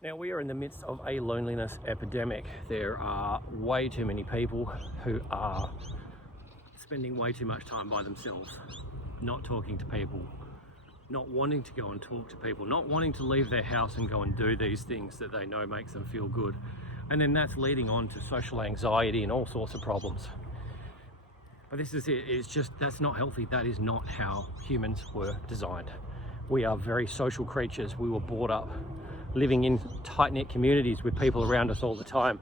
Now, we are in the midst of a loneliness epidemic. There are way too many people who are spending way too much time by themselves, not talking to people, not wanting to go and talk to people, not wanting to leave their house and go and do these things that they know makes them feel good. And then that's leading on to social anxiety and all sorts of problems. But this is it, it's just, that's not healthy. That is not how humans were designed. We are very social creatures. We were brought up living in tight-knit communities with people around us all the time.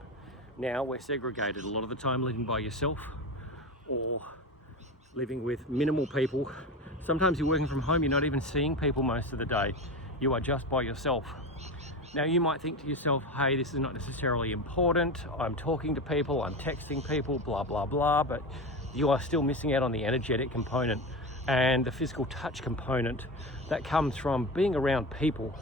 Now we're segregated a lot of the time, living by yourself or living with minimal people. Sometimes you're working from home, you're not even seeing people most of the day. You are just by yourself. Now you might think to yourself, hey, this is not necessarily important. I'm talking to people, I'm texting people, blah, blah, blah, but you are still missing out on the energetic component and the physical touch component that comes from being around people.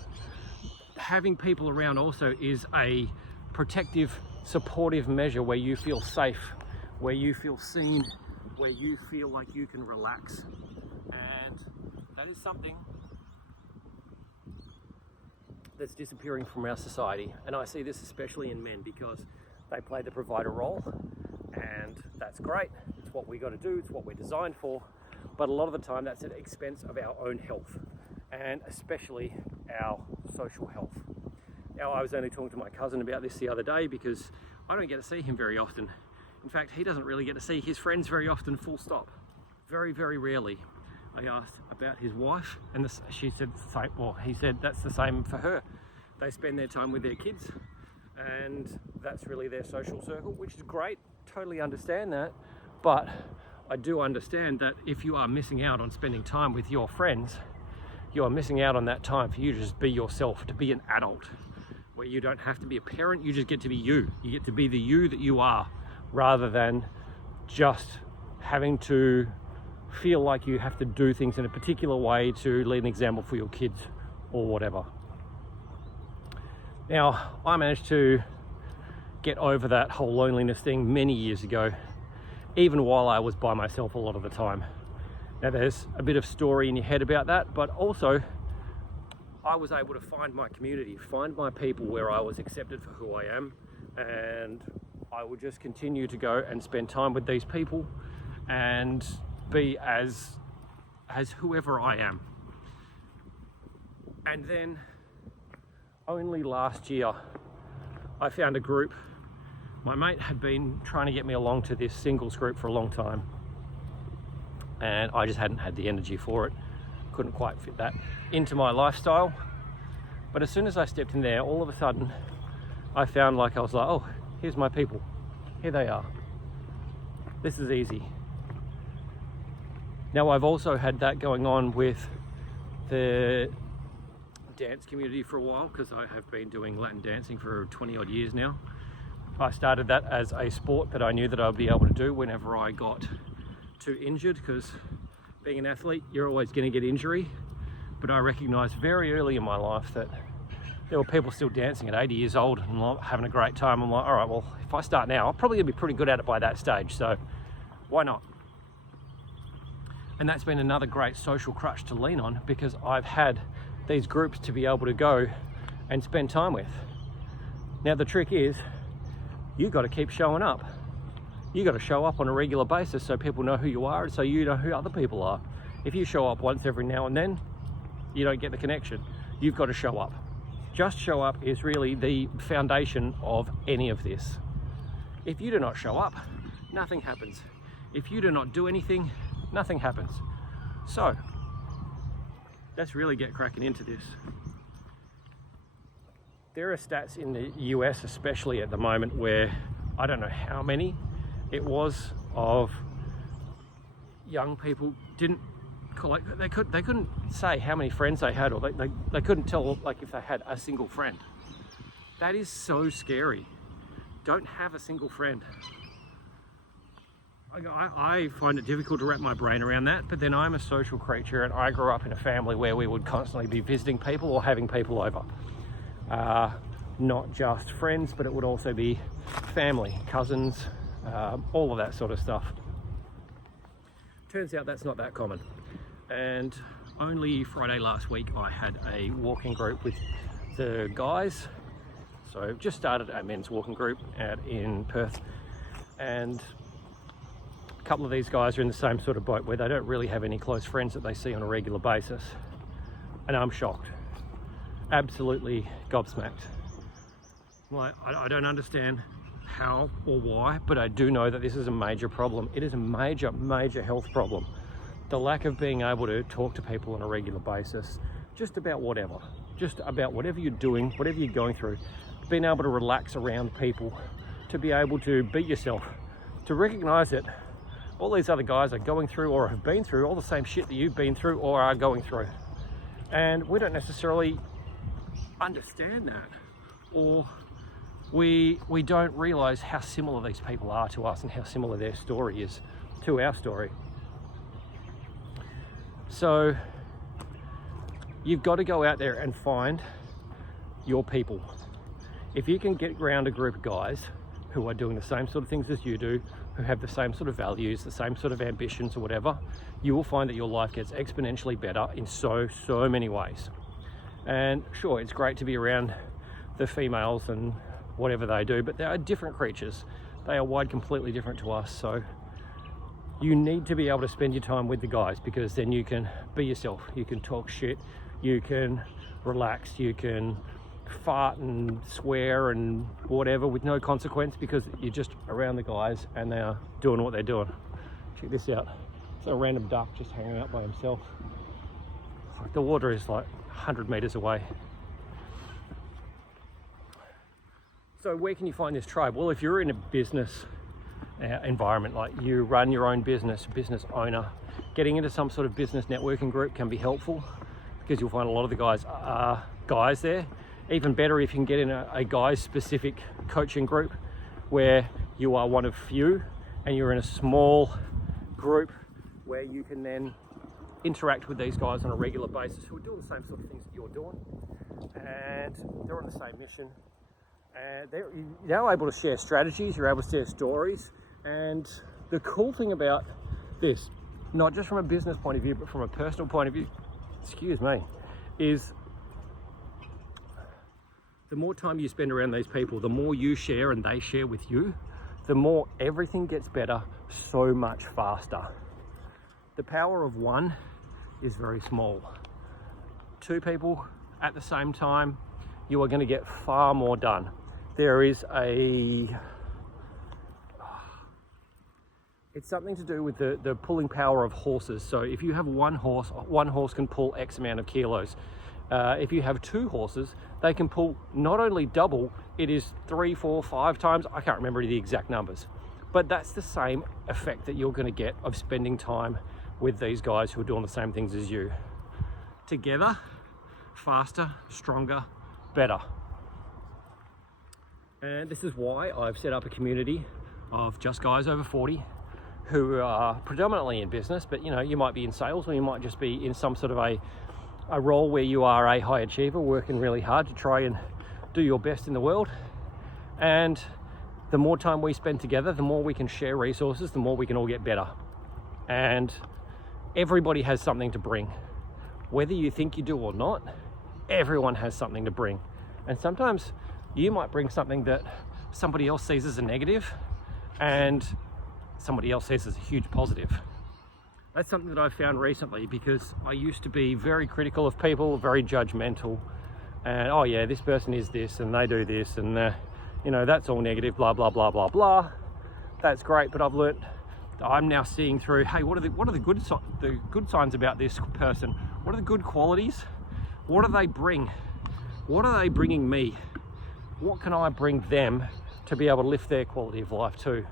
Having people around also is a protective, supportive measure where you feel safe, where you feel seen, where you feel like you can relax. And that is something that's disappearing from our society. And I see this especially in men because they play the provider role, and that's great. It's what we got to do, it's what we're designed for. But a lot of the time that's at the expense of our own health, and especially our social health. Now, I was only talking to my cousin about this the other day because I don't get to see him very often. In fact, he doesn't really get to see his friends very often, full stop. Very, very rarely. I asked about his wife, and she said the same. Well, he said that's the same for her. They spend their time with their kids, and that's really their social circle, which is great. Totally understand that. But I do understand that if you are missing out on spending time with your friends, you are missing out on that time for you to just be yourself, to be an adult, where you don't have to be a parent, you just get to be you. You get to be the you that you are, rather than just having to feel like you have to do things in a particular way to lead an example for your kids or whatever. Now, I managed to get over that whole loneliness thing many years ago, even while I was by myself a lot of the time. Now, there's a bit of story in your head about that, but also I was able to find my community, find my people where I was accepted for who I am, and I would just continue to go and spend time with these people and be as whoever I am. And then only last year I found a group. My mate had been trying to get me along to this singles group for a long time, and I just hadn't had the energy for it. Couldn't quite fit that into my lifestyle. But as soon as I stepped in there, all of a sudden I found like I was like, oh, here's my people. Here they are. This is easy. Now, I've also had that going on with the dance community for a while, because I have been doing Latin dancing for 20 odd years now. I started that as a sport that I knew that I'd be able to do whenever I got too injured, because being an athlete, you're always going to get injury. But I recognised very early in my life that there were people still dancing at 80 years old and having a great time. I'm like, all right, well, if I start now, I'm probably going to be pretty good at it by that stage, so why not? And that's been another great social crutch to lean on, because I've had these groups to be able to go and spend time with. Now, the trick is, you got to keep showing up. You got to show up on a regular basis so people know who you are and so you know who other people are. If you show up once every now and then, you don't get the connection. You've got to show up. Just show up is really the foundation of any of this. If you do not show up, nothing happens. If you do not do anything, nothing happens. So, let's really get cracking into this. There are stats in the US, especially at the moment, where I don't know how many it was of young people didn't collect, they couldn't say how many friends they had, or they couldn't tell like if they had a single friend. That is so scary. Don't have a single friend. I find it difficult to wrap my brain around that, but then I'm a social creature and I grew up in a family where we would constantly be visiting people or having people over. Not just friends, but it would also be family, cousins, all of that sort of stuff. Turns out that's not that common. And only Friday last week I had a walking group with the guys, So I've just started a men's walking group out in Perth, and a couple of these guys are in the same sort of boat where they don't really have any close friends that they see on a regular basis. And I'm shocked, absolutely gobsmacked. Like, I don't understand how or why, but I do know that this is a major problem. It is a major, major health problem. The lack of being able to talk to people on a regular basis, just about whatever you're doing, whatever you're going through, being able to relax around people, to be able to be yourself, to recognize that all these other guys are going through or have been through all the same shit that you've been through or are going through. And we don't necessarily understand that, or we don't realize how similar these people are to us and how similar their story is to our story. So you've got to go out there and find your people. If you can get around a group of guys who are doing the same sort of things as you do, who have the same sort of values, the same sort of ambitions or whatever, you will find that your life gets exponentially better in so many ways. And sure, it's great to be around the females and whatever they do, but they are different creatures. They are wired completely different to us. So you need to be able to spend your time with the guys, because then you can be yourself. You can talk shit, you can relax, you can fart and swear and whatever with no consequence, because you're just around the guys and they are doing what they're doing. Check this out. It's a random duck just hanging out by himself. Like, the water is like 100 meters away. So where can you find this tribe? Well, if you're in a business environment, like you run your own business owner, getting into some sort of business networking group can be helpful, because you'll find a lot of the guys are guys there. Even better if you can get in a guys specific coaching group where you are one of few and you're in a small group where you can then interact with these guys on a regular basis who are doing the same sort of things that you're doing, and they're on the same mission. And you're now able to share strategies, you're able to share stories. And the cool thing about this, not just from a business point of view, but from a personal point of view, is the more time you spend around these people, the more you share and they share with you, the more everything gets better so much faster. The power of one is very small. Two people at the same time, you are going to get far more done. There is it's something to do with the pulling power of horses. So if you have one horse can pull X amount of kilos. If you have two horses, they can pull not only double, it is 3, 4, 5 times. I can't remember the exact numbers, but that's the same effect that you're going to get of spending time with these guys who are doing the same things as you. Together, faster, stronger, better. And this is why I've set up a community of just guys over 40 who are predominantly in business, but you might be in sales, or you might just be in some sort of a role where you are a high achiever, working really hard to try and do your best in the world. And the more time we spend together, the more we can share resources, the more we can all get better. And everybody has something to bring. Whether you think you do or not, everyone has something to bring. And sometimes you might bring something that somebody else sees as a negative and somebody else sees as a huge positive. That's something that I've found recently, because I used to be very critical of people, very judgmental, and oh yeah, this person is this and they do this, and that's all negative, blah blah blah blah blah. That's great, but I've learnt, I'm now seeing through, hey, what are the good signs about this person? What are the good qualities? What do they bring? What are they bringing me? What can I bring them to be able to lift their quality of life too?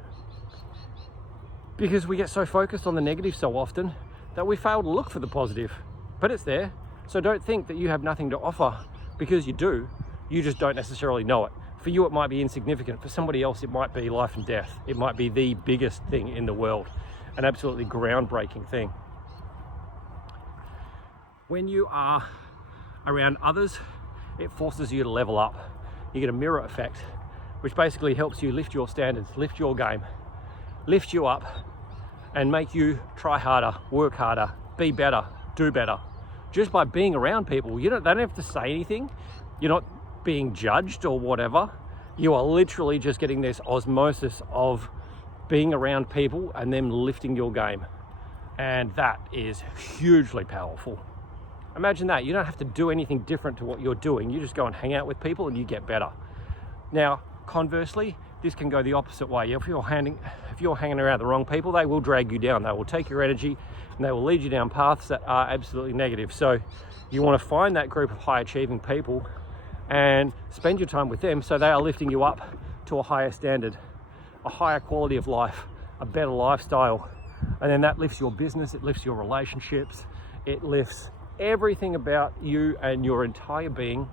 Because we get so focused on the negative so often that we fail to look for the positive, but it's there. So don't think that you have nothing to offer, because you do. You just don't necessarily know it. For you, it might be insignificant. For somebody else, it might be life and death. It might be the biggest thing in the world, an absolutely groundbreaking thing. When you are around others, it forces you to level up. You get a mirror effect, which basically helps you lift your standards, lift your game, lift you up, and make you try harder, work harder, be better, do better. Just by being around people, they don't have to say anything. You're not being judged or whatever. You are literally just getting this osmosis of being around people and them lifting your game. And that is hugely powerful. Imagine that. You don't have to do anything different to what you're doing. You just go and hang out with people and you get better. Now, conversely, this can go the opposite way. If you're hanging around the wrong people, they will drag you down. They will take your energy and they will lead you down paths that are absolutely negative. So you want to find that group of high achieving people and spend your time with them so they are lifting you up to a higher standard, a higher quality of life, a better lifestyle. And then that lifts your business, it lifts your relationships, it lifts everything about you and your entire being.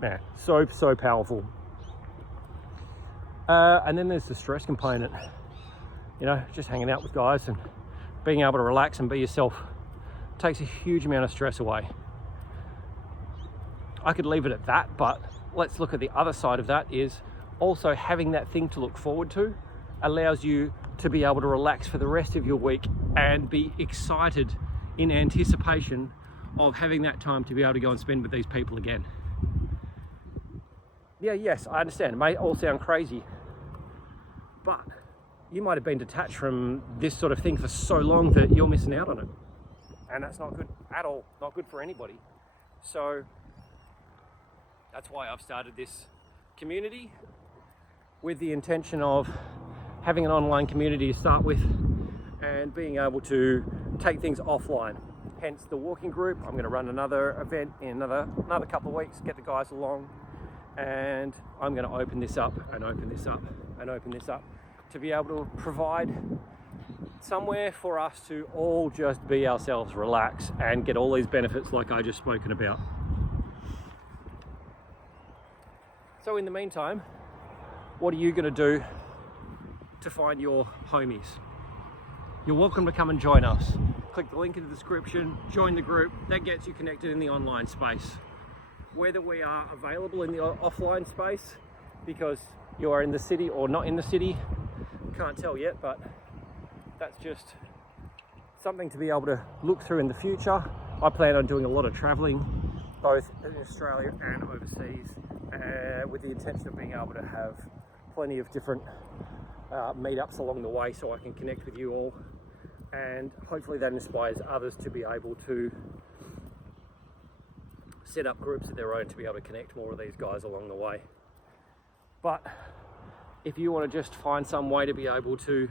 Man, so powerful. And then there's the stress component. You know, just hanging out with guys and being able to relax and be yourself takes a huge amount of stress away. I could leave it at that, but let's look at the other side of that. Is also having that thing to look forward to allows you to be able to relax for the rest of your week and be excited in anticipation of having that time to be able to go and spend with these people again. Yeah, yes, I understand. It may all sound crazy, but you might have been detached from this sort of thing for so long that you're missing out on it. And that's not good at all, not good for anybody. So that's why I've started this community with the intention of having an online community to start with and being able to take things offline. Hence the walking group. I'm going to run another event in another couple of weeks, get the guys along, and I'm going to open this up and open this up and open this up to be able to provide somewhere for us to all just be ourselves, relax, and get all these benefits like I just spoken about. So in the meantime, what are you going to do to find your homies? You're welcome to come and join us. Click the link in the description, join the group. That gets you connected in the online space. Whether we are available in the offline space because you are in the city or not in the city, can't tell yet, but that's just something to be able to look through in the future. I plan on doing a lot of traveling, both in Australia and overseas, with the intention of being able to have plenty of different meetups along the way so I can connect with you all, and hopefully that inspires others to be able to set up groups of their own to be able to connect more of these guys along the way. But if you want to just find some way to be able to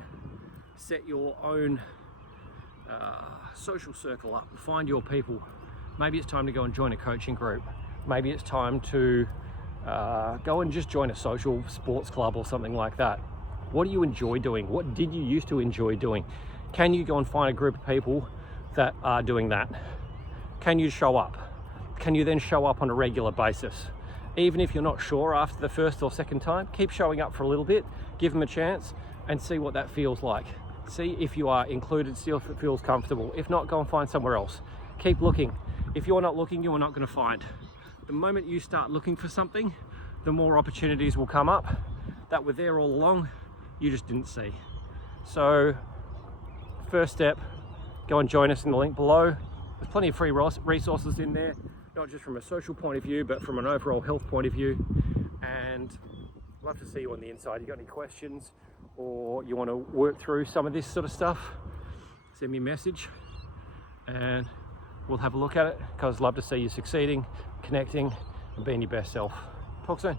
set your own social circle up, find your people, maybe it's time to go and join a coaching group, maybe it's time to go and just join a social sports club or something like that. What do you enjoy doing? What did you used to enjoy doing? Can you go and find a group of people that are doing that? Can you show up? Can you then show up on a regular basis? Even if you're not sure after the first or second time, keep showing up for a little bit, give them a chance and see what that feels like. See if you are included, see if it feels comfortable. If not, go and find somewhere else. Keep looking. If you're not looking, you are not going to find. The moment you start looking for something, the more opportunities will come up that were there all along, you just didn't see. So first step, go and join us in the link below. There's plenty of free resources in there, not just from a social point of view, but from an overall health point of view. And I'd love to see you on the inside. You got any questions or you want to work through some of this sort of stuff, send me a message and we'll have a look at it, because I'd love to see you succeeding, connecting and being your best self. Talk soon.